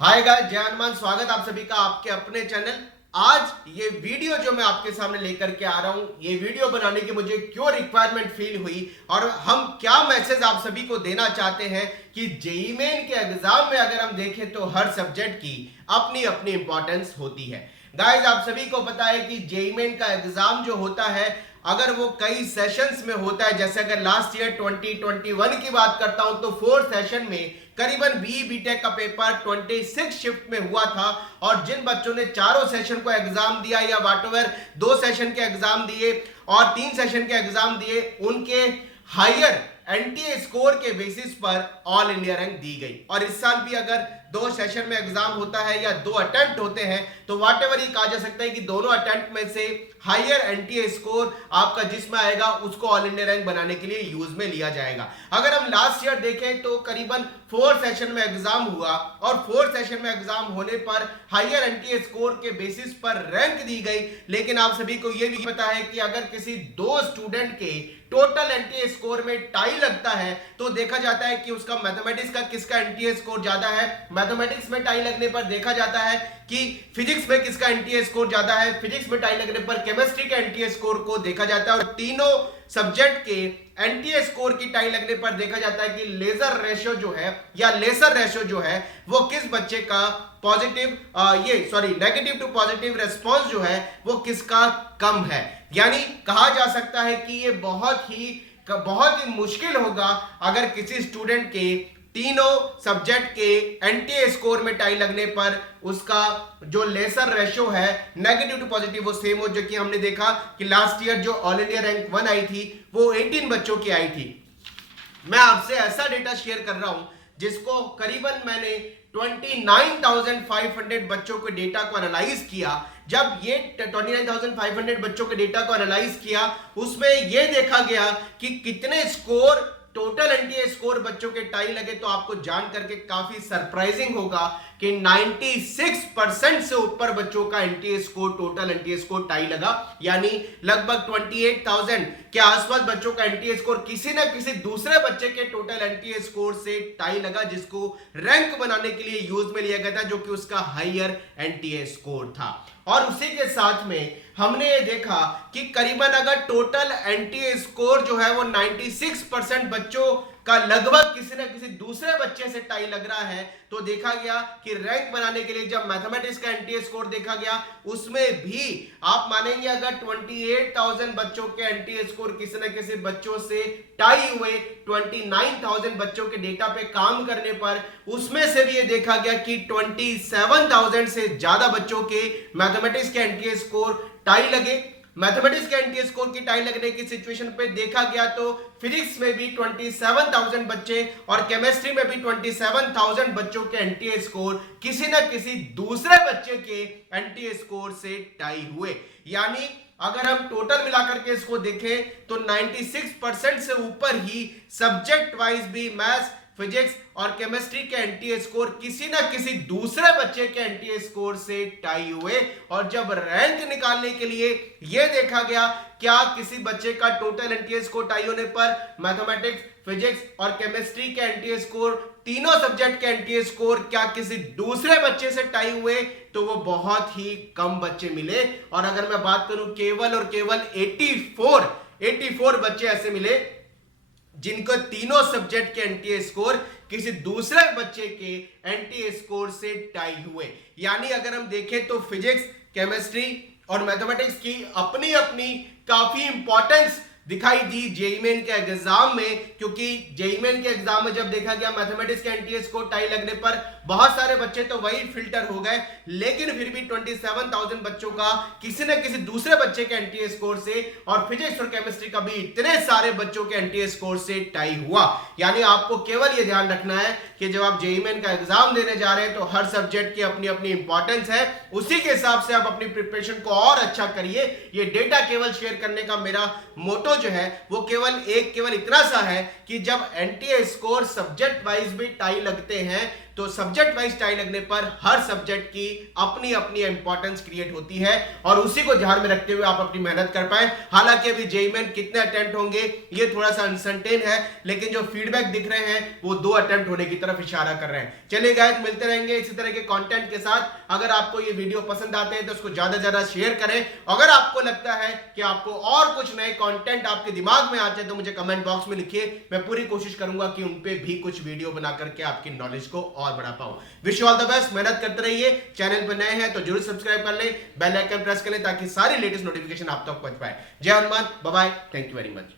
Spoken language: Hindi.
हाय गाइस, जय हनुमान। स्वागत आप सभी का आपके अपने चैनल। आज ये वीडियो जो मैं आपके सामने लेकर के आ रहा हूं, ये वीडियो बनाने की मुझे क्यों रिक्वायरमेंट फील हुई और हम क्या मैसेज आप सभी को देना चाहते हैं कि जेईई मेन के एग्जाम में अगर हम देखें तो हर सब्जेक्ट की अपनी अपनी इंपॉर्टेंस होती है। गाइस, आप सभी को पता है कि जेईई मेन का एग्जाम जो होता है, अगर वो कई सेशंस में होता है, जैसे अगर लास्ट ईयर 2021 की बात करता हूं तो 4 सेशन में करीबन बीटेक का पेपर 26 शिफ्ट में हुआ था। और जिन बच्चों ने चारों सेशन को एग्जाम दिया या वाटएवर 2 सेशन के एग्जाम दिए और 3 सेशन के एग्जाम दिए, उनके हायर एनटीए स्कोर के बेसिस पर ऑल इंडिया रैंक दी गई। और इस साल भी अगर 2 सेशन में एग्जाम होता है या 2 अटेम्प्ट होते हैं तो वाटएवर ये कहा जा सकता है कि दोनों अटेम्प्ट में से हायर एनटीए स्कोर आपका जिसमें आएगा उसको ऑल इंडिया रैंक बनाने के लिए यूज में लिया जाएगा। अगर हम लास्ट ईयर देखें तो करीबन 4 सेशन में एग्जाम हुआ और 4 सेशन में एग्जाम होने पर हायर एनटीए स्कोर के बेसिस पर रैंक दी गई। लेकिन आप सभी को यह भी पता है कि अगर किसी 2 स्टूडेंट के टोटल एनटीए स्कोर में टाई लगता है तो देखा जाता है कि उसका मैथमेटिक्स का किसका एनटीए स्कोर ज्यादा है। मैथमेटिक्स में टाई लगने पर देखा जाता है कि फिजिक्स में किसका एनटीए स्कोर ज्यादा है। फिजिक्स में टाई लगने पर केमिस्ट्री के एनटीए स्कोर को देखा जाता है और तीनों सब्जेक्ट के एनटीए स्कोर की टाई लगने पर देखा जाता है कि लेजर रेशियो जो है या लेसर रेशियो जो है वो किस बच्चे का नेगेटिव टू पॉजिटिव रेस्पॉन्स जो है वो किसका कम है। यानी कहा जा सकता है कि ये बहुत ही मुश्किल होगा अगर किसी स्टूडेंट के तीनों सब्जेक्ट के एनटीए स्कोर में टाई लगने पर उसका जो लेसर रेशियो है नेगेटिव टू पॉजिटिव वो सेम हो। जो कि हमने देखा कि लास्ट ईयर जो ऑल इंडिया रैंक 1 आई थी वो 18 बच्चों की आई थी। मैं आपसे ऐसा डेटा शेयर कर रहा हूं जिसको करीबन मैंने 29,500 बच्चों के डेटा को एनालाइज किया। जब ये 29,500 बच्चों के डेटा को एनालाइज किया उसमें यह देखा गया कि कितने स्कोर टोटल एनटीए स्कोर बच्चों के टाई लगे, तो आपको जान करके काफी सरप्राइजिंग होगा कि 96% से ऊपर बच्चों का NTA score total NTA score tie लगा। यानी लगभग 28,000 के आसपास बच्चों का एनटीए स्कोर किसी ना किसी दूसरे बच्चे के टोटल एनटीए स्कोर से टाई लगा, जिसको रैंक बनाने के लिए यूज में लिया गया था, जो कि उसका हायर एनटीए स्कोर था। और उसी के साथ में हमने ये देखा कि करीबन अगर टोटल एनटीए स्कोर जो है वो 96% बच्चों का लगभग किसी ना किसी दूसरे बच्चे से टाई लग रहा है, तो देखा गया कि रैंक बनाने के लिए जब मैथमेटिक्स का एनटीए स्कोर देखा गया उसमें भी आप मानेंगे अगर 28,000 बच्चों के एनटीए स्कोर किसी ना किसी बच्चों से टाई हुए 29,000 बच्चों के डेटा पे काम करने पर, उसमें से भी ये देखा गया कि 27,000 से ज्यादा बच्चों के मैथमेटिक्स के एनटीए स्कोर टाई लगे। मैथमेटिक्स के एनटीए स्कोर की टाई लगने की सिचुएशन पे देखा गया तो फिजिक्स में भी 27,000 बच्चे और केमिस्ट्री में भी 27,000 बच्चों के एनटीए स्कोर किसी न किसी दूसरे बच्चे के एनटीए स्कोर से टाई हुए। यानी अगर हम टोटल मिलाकर के इसको देखें तो 96% से ऊपर ही सब्जेक्ट वाइज भी मैथ्स, फिजिक्स और केमिस्ट्री के एनटीए स्कोर किसी ना किसी दूसरे बच्चे के एनटीए स्कोर से टाई हुए। और जब रैंक निकालने के लिए यह देखा गया क्या किसी बच्चे का टोटल एनटीए स्कोर टाई होने पर मैथमेटिक्स, फिजिक्स और केमिस्ट्री के एनटीए स्कोर, तीनों सब्जेक्ट के एनटीए स्कोर क्या किसी दूसरे बच्चे से टाई हुए, तो वो बहुत ही कम बच्चे मिले। और अगर मैं बात करूं केवल और केवल 84 बच्चे ऐसे मिले जिनको तीनों सब्जेक्ट के एनटीए स्कोर किसी दूसरे बच्चे के एनटीए स्कोर से टाई हुए। यानी अगर हम देखें तो फिजिक्स, केमिस्ट्री और मैथमेटिक्स की अपनी अपनी काफी इंपॉर्टेंस दिखाई दी जेईई मेन के एग्जाम में, क्योंकि जेईई मेन के एग्जाम में जब देखा गया मैथमेटिक्स के एनटीए स्कोर टाई लगने पर बहुत सारे बच्चे तो वही फिल्टर हो गए, लेकिन फिर भी 27,000 बच्चों का किसी न किसी दूसरे बच्चे के एनटीए स्कोर से और फिजिक्स और केमिस्ट्री का भी इतने सारे बच्चों के एनटीए स्कोर से टाई हुआ। यानी आपको केवल ये ध्यान रखना है कि जब आप जेईई मेन का एग्जाम देने जा रहे हैं तो हर सब्जेक्ट की अपनी अपनी इंपॉर्टेंस है, उसी के हिसाब से आप अपनी प्रिपरेशन को और अच्छा करिए। ये डेटा केवल शेयर करने का मेरा मोटो जो है वो केवल इतना सा है कि जब एनटीए स्कोर सब्जेक्ट वाइज भी टाई लगते हैं तो सब्जेक्ट वाइज टाई लगने पर हर सब्जेक्ट की अपनी अपनी इंपॉर्टेंस क्रिएट होती है और उसी को ध्यान में रखते हुए आप अपनी मेहनत कर पाए। हालांकि अभी जेईई मेन कितने अटेम्प्ट होंगे ये थोड़ा सा अनसर्टेन है, लेकिन जो फीडबैक दिख रहे हैं वो 2 अटेम्प्ट होने की तरफ इशारा कर रहे हैं। चलिए गाइस, मिलते रहेंगे इसी तरह के कंटेंट के साथ। अगर आपको ये वीडियो पसंद आते हैं तो उसको ज्यादा से ज्यादा शेयर करें। अगर आपको लगता है कि आपको और कुछ नए कंटेंट आपके दिमाग में आते हैं तो मुझे कमेंट बॉक्स में लिखिए, मैं पूरी कोशिश करूंगा कि उन पे भी कुछ वीडियो बना करके आपकी नॉलेज को और बढ़ा पाऊं। Wish you all the best, मेहनत करते रहिए। चैनल पर नए हैं तो जरूर सब्सक्राइब कर लें, बेल आइकन प्रेस कर लें ताकि सारी लेटेस्ट नोटिफिकेशन आप तक पहुंच पाए। जय Hanuman, bye bye, thank you very much.